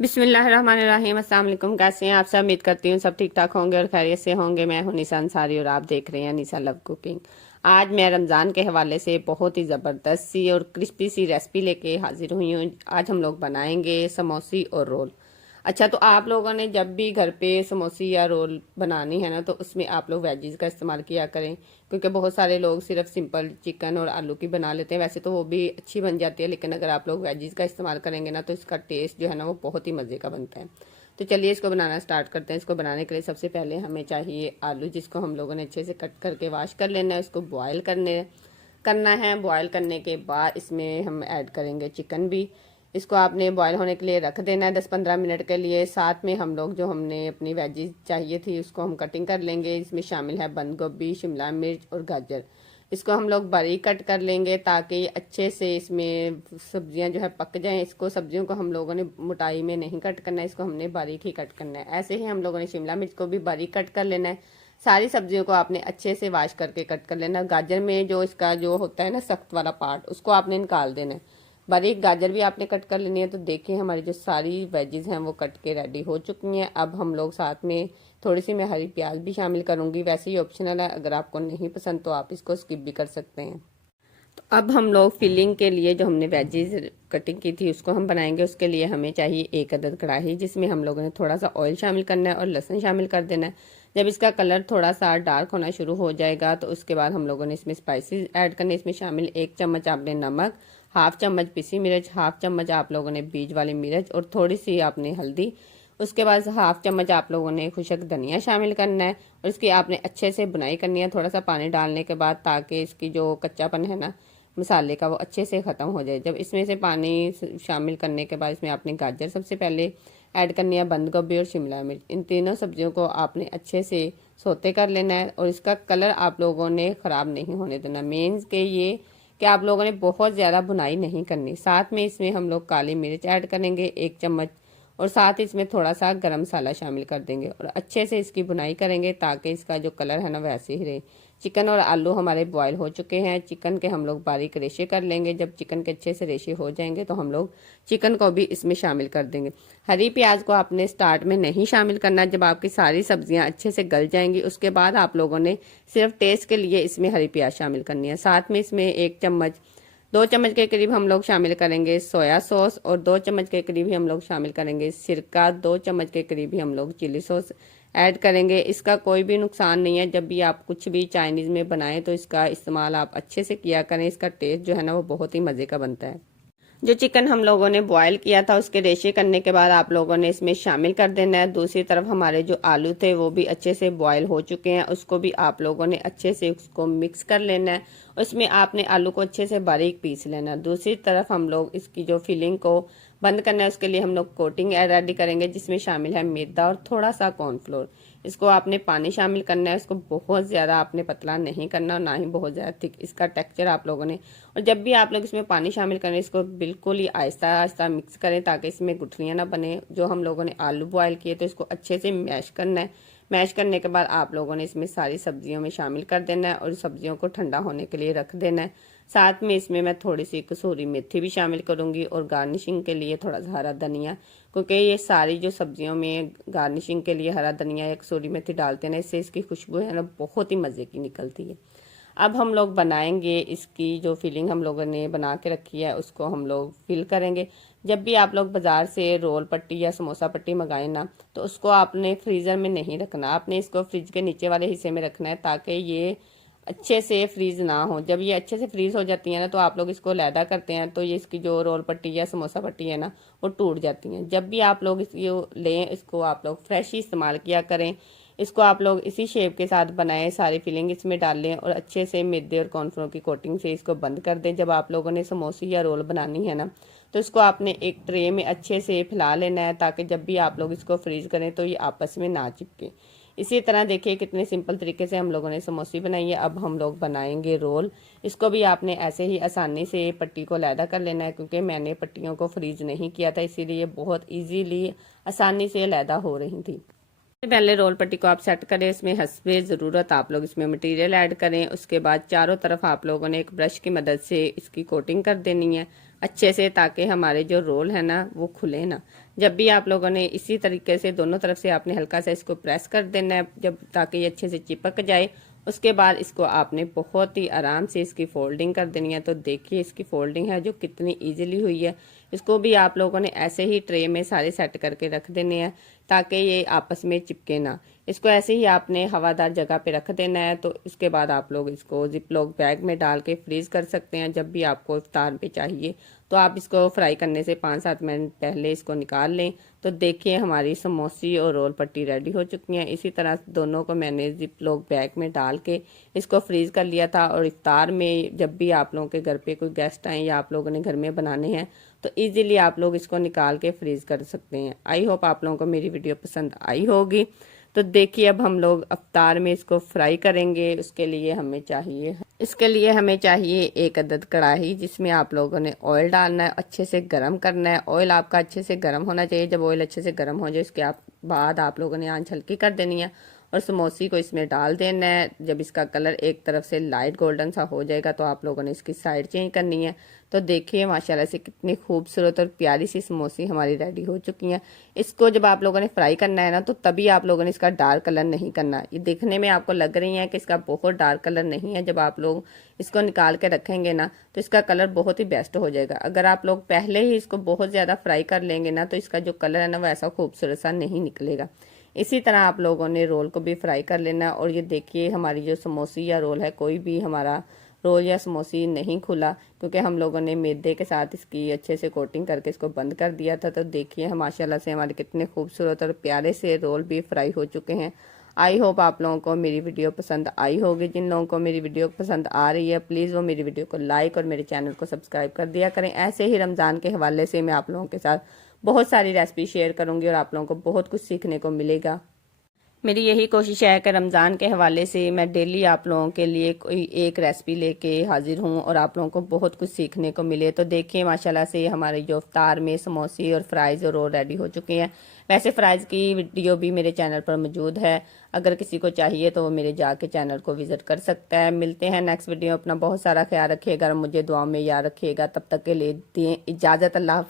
बिस्मिल्लाहिर्रहमानिर्रहीम। अस्सलाम वालेकुम। कैसे हैं आप सब? उम्मीद करती हूँ सब ठीक ठाक होंगे और खैरियत से होंगे। मैं हूँ निशा अंसारी और आप देख रहे हैं निशा लव कुकिंग। आज मैं रमज़ान के हवाले से बहुत ही ज़बरदस्त सी और क्रिस्पी सी रेसिपी लेके हाजिर हुई हूँ। आज हम लोग बनाएंगे समोसी और रोल। अच्छा, तो आप लोगों ने जब भी घर पे समोसी या रोल बनानी है ना, तो उसमें आप लोग वेजीज का इस्तेमाल किया करें, क्योंकि बहुत सारे लोग सिर्फ सिंपल चिकन और आलू की बना लेते हैं। वैसे तो वो भी अच्छी बन जाती है, लेकिन अगर आप लोग वेजीज का इस्तेमाल करेंगे ना, तो इसका टेस्ट जो है ना वो बहुत ही मज़े का बनता है। तो चलिए इसको बनाना स्टार्ट करते हैं। इसको बनाने के लिए सबसे पहले हमें चाहिए आलू, जिसको हम लोगों ने अच्छे से कट करके वॉश कर लेना है। उसको बॉयल करना है। बॉयल करने के बाद इसमें हम ऐड करेंगे चिकन भी। इसको आपने बॉयल होने के लिए रख देना है 10-15 मिनट के लिए। साथ में हम लोग जो हमने अपनी वेजीज चाहिए थी उसको हम कटिंग कर लेंगे। इसमें शामिल है बंद गोभी, शिमला मिर्च और गाजर। इसको हम लोग बारीक कट कर लेंगे ताकि अच्छे से इसमें सब्जियां जो है पक जाएं। इसको सब्जियों को हम लोगों ने मोटाई में नहीं कट करना है, इसको हमने बारीक ही कट करना है। ऐसे ही हम लोगों ने शिमला मिर्च को भी बारीक कट कर लेना है। सारी सब्जियों को आपने अच्छे से वॉश करके कट कर लेना। गाजर में जो इसका जो होता है ना सख्त वाला पार्ट, उसको आपने निकाल देना है। बारीक गाजर भी आपने कट कर लेनी है। तो देखिए हमारी जो सारी वेजेस हैं वो कट के रेडी हो चुकी हैं। अब हम लोग साथ में थोड़ी सी मैं हरी प्याज भी शामिल करूंगी। वैसे ही ऑप्शनल है, अगर आपको नहीं पसंद तो आप इसको स्किप भी कर सकते हैं। तो अब हम लोग फिलिंग के लिए जो हमने वेजीज कटिंग की थी उसको हम बनाएंगे। उसके लिए हमें चाहिए 1 अदद कढ़ाई, जिसमें हम लोगों ने थोड़ा सा ऑयल शामिल करना है और लहसुन शामिल कर देना है। जब इसका कलर थोड़ा सा डार्क होना शुरू हो जाएगा तो उसके बाद हम लोगों ने इसमें स्पाइसेस ऐड करने। इसमें शामिल 1 चम्मच आपने नमक, हाफ चम्मच पिसी मिर्च, हाफ चम्मच आप लोगों ने बीज वाली मिर्च और थोड़ी सी आपने हल्दी। उसके बाद हाफ चम्मच आप लोगों ने खुशक धनिया शामिल करना है और इसकी आपने अच्छे से बुनाई करनी है थोड़ा सा पानी डालने के बाद, ताकि इसकी जो कच्चापन है ना मसाले का वो अच्छे से ख़त्म हो जाए। जब इसमें से पानी शामिल करने के बाद इसमें आपने गाजर सबसे पहले ऐड करनी है, बंद गोभी और शिमला मिर्च। इन तीनों सब्जियों को आपने अच्छे से सोते कर लेना है और इसका कलर आप लोगों ने ख़राब नहीं होने देना। मेन के ये कि आप लोगों ने बहुत ज़्यादा भुनाई नहीं करनी। साथ में इसमें हम लोग काली मिर्च ऐड करेंगे 1 चम्मच और साथ ही इसमें थोड़ा सा गरम मसाला शामिल कर देंगे और अच्छे से इसकी भुनाई करेंगे ताकि इसका जो कलर है ना वैसे ही रहे। चिकन और आलू हमारे बॉयल हो चुके हैं। चिकन के हम लोग बारीक रेशे कर लेंगे। जब चिकन के अच्छे से रेशे हो जाएंगे तो हम लोग चिकन को भी इसमें शामिल कर देंगे। हरी प्याज को आपने स्टार्ट में नहीं शामिल करना। जब आपकी सारी सब्जियां अच्छे से गल जाएंगी उसके बाद आप लोगों ने सिर्फ टेस्ट के लिए इसमें हरी प्याज शामिल करनी है। साथ में इसमें 2 चम्मच के करीब हम लोग शामिल करेंगे सोया सॉस और 2 चम्मच के करीब ही हम लोग शामिल करेंगे सिरका। 2 चम्मच के करीब ही हम लोग चिली सॉस ऐड करेंगे। इसका कोई भी नुकसान नहीं है। जब भी आप कुछ भी चाइनीज़ में बनाएं तो इसका इस्तेमाल आप अच्छे से किया करें। इसका टेस्ट जो है ना वो बहुत ही मज़े का बनता है। जो चिकन हम लोगों ने बॉयल किया था उसके रेशे करने के बाद आप लोगों ने इसमें शामिल कर देना है। दूसरी तरफ हमारे जो आलू थे वो भी अच्छे से बॉयल हो चुके हैं, उसको भी आप लोगों ने अच्छे से उसको मिक्स कर लेना है। उसमें आपने आलू को अच्छे से बारीक पीस लेना है। दूसरी तरफ हम लोग इसकी जो फिलिंग को बंद करना है उसके लिए हम लोग कोटिंग रेडी करेंगे, जिसमें शामिल है मैदा और थोड़ा सा कॉर्नफ्लोर। इसको आपने पानी शामिल करना है। इसको बहुत ज़्यादा आपने पतला नहीं करना और ना ही बहुत ज़्यादा थिक। इसका टेक्सचर आप लोगों ने, और जब भी आप लोग इसमें पानी शामिल करें इसको बिल्कुल ही आहिस्ता आहिस्ता मिक्स करें ताकि इसमें गुठलियाँ ना बने। जो हम लोगों ने आलू बॉयल किए तो इसको अच्छे से मैश करना है। मैश करने के बाद आप लोगों ने इसमें सारी सब्जियों में शामिल कर देना है और सब्जियों को ठंडा होने के लिए रख देना है। साथ में इसमें मैं थोड़ी सी कसूरी मेथी भी शामिल करूंगी और गार्निशिंग के लिए थोड़ा सा हरा धनिया, क्योंकि ये सारी जो सब्जियों में गार्निशिंग के लिए हरा धनिया या कसूरी मेथी डालते हैं ना, इससे इसकी खुशबू है ना बहुत ही मज़े की निकलती है। अब हम लोग बनाएंगे इसकी जो फिलिंग हम लोगों ने बना के रखी है उसको हम लोग फिल करेंगे। जब भी आप लोग बाज़ार से रोल पट्टी या समोसा पट्टी मंगाएं ना, तो उसको आपने फ्रीज़र में नहीं रखना। आपने इसको फ्रिज के नीचे वाले हिस्से में रखना है ताकि ये अच्छे से फ्रीज ना हो। जब ये अच्छे से फ्रीज हो जाती है ना तो आप लोग इसको लैदा करते हैं तो ये इसकी जो रोल पट्टी या समोसा पट्टी है ना वो टूट जाती हैं। जब भी आप लोग इसको लें इसको आप लोग फ्रेश ही इस्तेमाल किया करें। इसको आप लोग इसी शेप के साथ बनाएं, सारी फिलिंग इसमें डाल लें और अच्छे से मैदे और कॉर्नफ्लोर की कोटिंग से इसको बंद कर दें। जब आप लोगों ने समोसे या रोल बनानी है ना तो इसको आपने एक ट्रे में अच्छे से फैला लेना है ताकि जब भी आप लोग इसको फ्रीज करें तो ये आपस में ना चिपके। इसी तरह देखिए कितने सिंपल तरीके से हम लोगों ने समोसे बनाई है। अब हम लोग बनाएंगे रोल। इसको भी आपने ऐसे ही आसानी से पट्टी को लैदा कर लेना है, क्योंकि मैंने पट्टियों को फ्रीज नहीं किया था इसीलिए बहुत इजीली आसानी से लैदा हो रही थी। पहले रोल पट्टी को आप सेट करें। इसमें हस्बे ज़रूरत आप लोग इसमें मटेरियल ऐड करें। उसके बाद चारों तरफ आप लोगों ने एक ब्रश की मदद से इसकी कोटिंग कर देनी है अच्छे से, ताकि हमारे जो रोल है ना वो खुले ना। जब भी आप लोगों ने इसी तरीके से दोनों तरफ से आपने हल्का सा इसको प्रेस कर देना है, जब ताकि ये अच्छे से चिपक जाए। उसके बाद इसको आपने बहुत ही आराम से इसकी फोल्डिंग कर देनी है। तो देखिए इसकी फोल्डिंग है जो कितनी इजीली हुई है। इसको भी आप लोगों ने ऐसे ही ट्रे में सारे सेट करके रख देने हैं ताकि ये आपस में चिपके ना। इसको ऐसे ही आपने हवादार जगह पे रख देना है। तो इसके बाद आप लोग इसको जिप लॉक बैग में डाल के फ्रीज कर सकते हैं। जब भी आपको इफ्तार पे चाहिए तो आप इसको फ्राई करने से 5-7 मिनट पहले इसको निकाल लें। तो देखिए हमारी समोसी और रोल पट्टी रेडी हो चुकी हैं। इसी तरह दोनों को मैंने जिप लॉक बैग में डाल के इसको फ्रीज कर लिया था। और इफ्तार में जब भी आप लोगों के घर पे कोई गेस्ट आए या आप लोगों ने घर में बनाने हैं तो इजीली आप लोग इसको निकाल के फ्रीज कर सकते हैं। आई होप आप लोगों को मेरी वीडियो पसंद आई होगी। तो देखिए अब हम लोग अफ्तार में इसको फ्राई करेंगे। इसके लिए हमें चाहिए 1 अदद कढ़ाई, जिसमें आप लोगों ने ऑयल डालना है, अच्छे से गर्म करना है। ऑयल आपका अच्छे से गर्म होना चाहिए। जब ऑयल अच्छे से गर्म हो जाए उसके बाद आप लोगों ने आंच हल्की कर देनी है और समोसी को इसमें डाल देना है। जब इसका कलर एक तरफ से लाइट गोल्डन सा हो जाएगा तो आप लोगों ने इसकी साइड चेंज करनी है। तो देखिए माशाल्लाह से कितनी खूबसूरत और प्यारी सी समोसी हमारी रेडी हो चुकी हैं। इसको जब आप लोगों ने फ्राई करना है ना तो तभी आप लोगों ने इसका डार्क कलर नहीं करना। ये देखने में आपको लग रही है कि इसका बहुत डार्क कलर नहीं है। जब आप लोग इसको निकाल के रखेंगे ना तो इसका कलर बहुत ही बेस्ट हो जाएगा। अगर आप लोग पहले ही इसको बहुत ज़्यादा फ्राई कर लेंगे ना तो इसका जो कलर है ना वैसा खूबसूरत सा नहीं निकलेगा। इसी तरह आप लोगों ने रोल को भी फ्राई कर लेना। और ये देखिए हमारी जो समोसी या रोल है, कोई भी हमारा रोल या समोसी नहीं खुला क्योंकि हम लोगों ने मैदे के साथ इसकी अच्छे से कोटिंग करके इसको बंद कर दिया था। तो देखिए माशाल्लाह से हमारे कितने खूबसूरत और प्यारे से रोल भी फ्राई हो चुके हैं। आई होप आप लोगों को मेरी वीडियो पसंद आई होगी। जिन लोगों को मेरी वीडियो पसंद आ रही है प्लीज़ वो मेरी वीडियो को लाइक और मेरे चैनल को सब्सक्राइब कर दिया करें। ऐसे ही रमज़ान के हवाले से मैं आप लोगों के साथ बहुत सारी रेसिपी शेयर करूंगी और आप लोगों को बहुत कुछ सीखने को मिलेगा। मेरी यही कोशिश है कि रमज़ान के हवाले से मैं डेली आप लोगों के लिए कोई एक रेसिपी लेके हाजिर हूँ और आप लोगों को बहुत कुछ सीखने को मिले। तो देखिए माशाल्लाह से हमारे जो इफ्तार में समोसे और फ्राइज़ और रोल रेडी हो चुके हैं। वैसे फ्राइज़ की वीडियो भी मेरे चैनल पर मौजूद है। अगर किसी को चाहिए तो वो मेरे जाके चैनल को विज़िट कर सकता है। मिलते हैं नेक्स्ट वीडियो। अपना बहुत सारा ख्याल रखिएगा और मुझे दुआ में याद रखिएगा। तब तक के लिए दें इजाज़त। अल्लाह।